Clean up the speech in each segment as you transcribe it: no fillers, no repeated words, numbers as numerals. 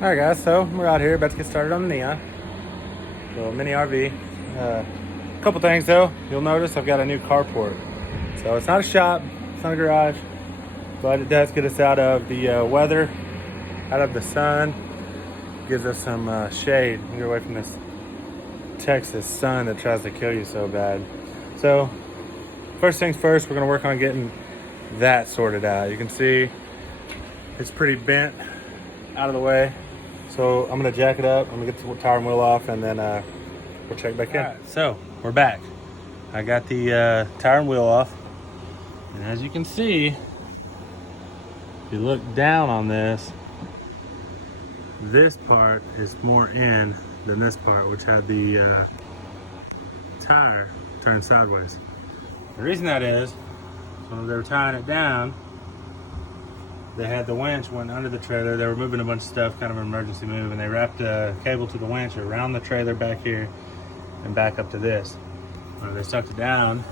Alright guys, so we're out here about to get started on the Neon. Little mini RV. A couple things though, you'll notice I've got a new carport. So it's not a shop, it's not a garage, but it does get us out of the weather, out of the sun. Gives us some shade. We get away from this Texas sun that tries to kill you so bad. So first things first, we're gonna work on getting that sorted out. You can see it's pretty bent out of the way. So I'm gonna jack it up, I'm gonna get the tire and wheel off, and then we'll check back in. All right, so we're back. I got the tire and wheel off. And as you can see, if you look down on this part is more in than this part, which had the tire turned sideways. The reason that is, when they were tying it down, they had the winch went under the trailer. They were moving a bunch of stuff, kind of an emergency move, and they wrapped a cable to the winch around the trailer back here and back up to this. When they sucked it down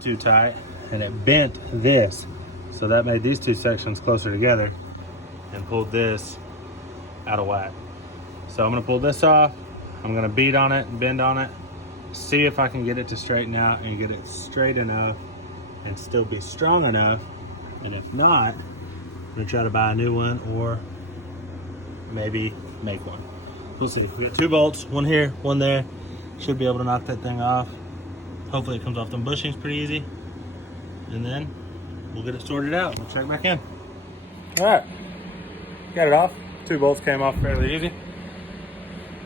too tight, and it bent this. So that made these two sections closer together and pulled this out of whack. So I'm gonna pull this off. I'm gonna beat on it and bend on it, see if I can get it to straighten out and get it straight enough and still be strong enough. And if not, I'm gonna try to buy a new one or maybe make one. We'll see. We got 2 bolts, one here, one there. Should be able to knock that thing off. Hopefully it comes off them bushings pretty easy. And then we'll get it sorted out. We'll check back in. All right, got it off. 2 bolts came off fairly easy.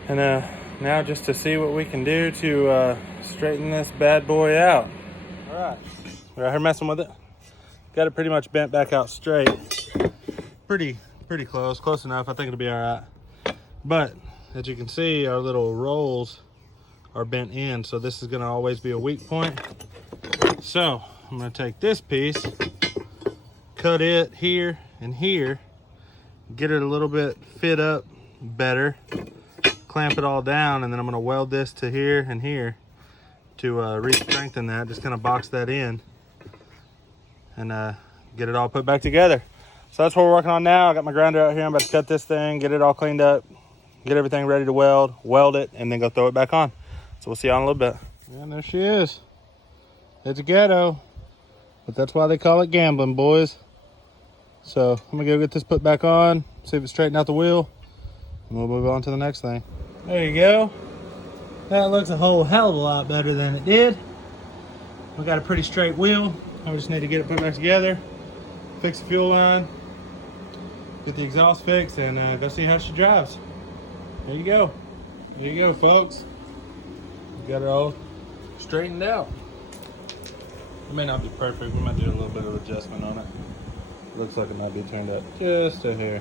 And now just to see what we can do to straighten this bad boy out. All right, we're out here messing with it. Got it pretty much bent back out straight. Pretty close enough. I think it'll be all right. But as you can see, our little rolls are bent in, so this is gonna always be a weak point. So I'm gonna take this piece, cut it here and here, get it a little bit fit up better, clamp it all down, and then I'm gonna weld this to here and here to re-strengthen that, just kind of box that in and get it all put back together. So that's what we're working on now. I got my grinder out here. I'm about to cut this thing, get it all cleaned up, get everything ready to weld it, and then go throw it back on. So we'll see you on a little bit. And there she is. It's a ghetto, but that's why they call it gambling, boys. So I'm gonna go get this put back on, see if it's straightened out the wheel, and we'll move on to the next thing. There you go. That looks a whole hell of a lot better than it did. We got a pretty straight wheel. I just need to get it put back together, fix the fuel line, get the exhaust fixed, and go see how she drives. There you go. There you go, folks. We got it all straightened out. It may not be perfect. We might do a little bit of adjustment on it. Looks like it might be turned up just a hair.